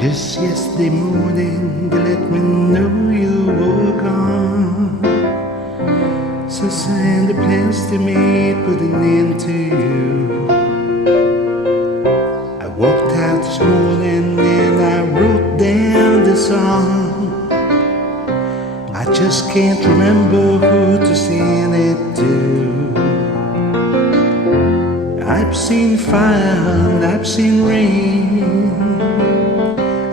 Just yesterday morning, they let me know you were gone. So sad the plans they made putting into you. I walked out this morning and I wrote down the song. I just can't remember who to sing it to. I've seen fire and I've seen rain.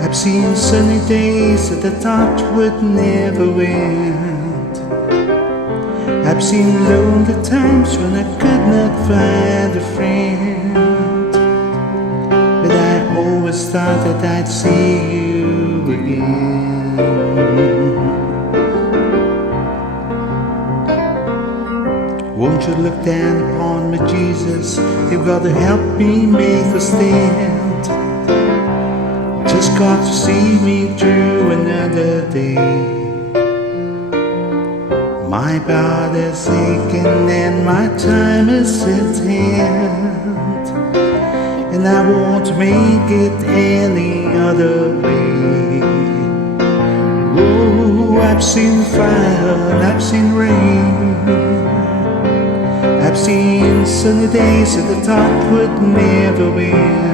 I've seen sunny days that I thought would never end. I've seen lonely times when I could not find a friend. But I always thought that I'd see you again. Won't you look down upon me, Jesus? You've got to help me make a stand. Just got to see me through another day. My body's aching and my time is at hand, and I won't make it any other way. Oh, I've seen fire and I've seen rain. I've seen sunny days that I thought would never end.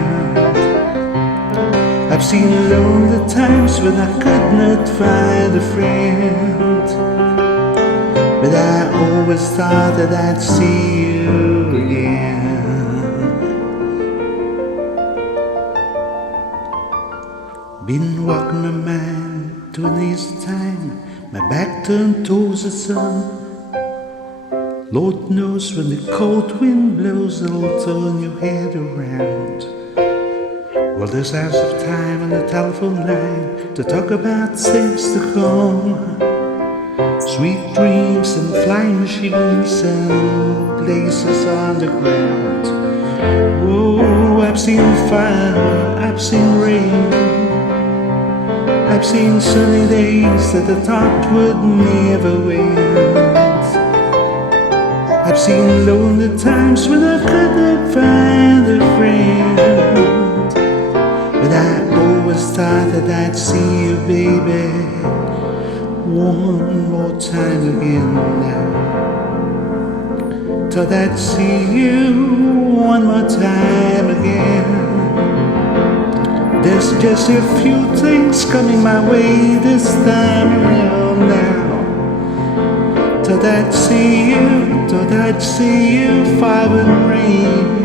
I've seen lonely times when I could not find a friend. But I always thought that I'd see you again. Been walking my mind to an easy time, my back turned towards the sun. Lord knows when the cold wind blows, it'll turn your head around. Well, there's hours of time on the telephone line to talk about things to come. Sweet dreams and flying machines and places on the ground. Oh, I've seen fire, I've seen rain. I've seen sunny days that I thought would never end. I've seen lonely times when I could not find a friend. But I always thought that I'd see you, baby, one more time again now. Thought I'd see you one more time again. There's just a few things coming my way this time around now. Thought I'd see you, fire and rain.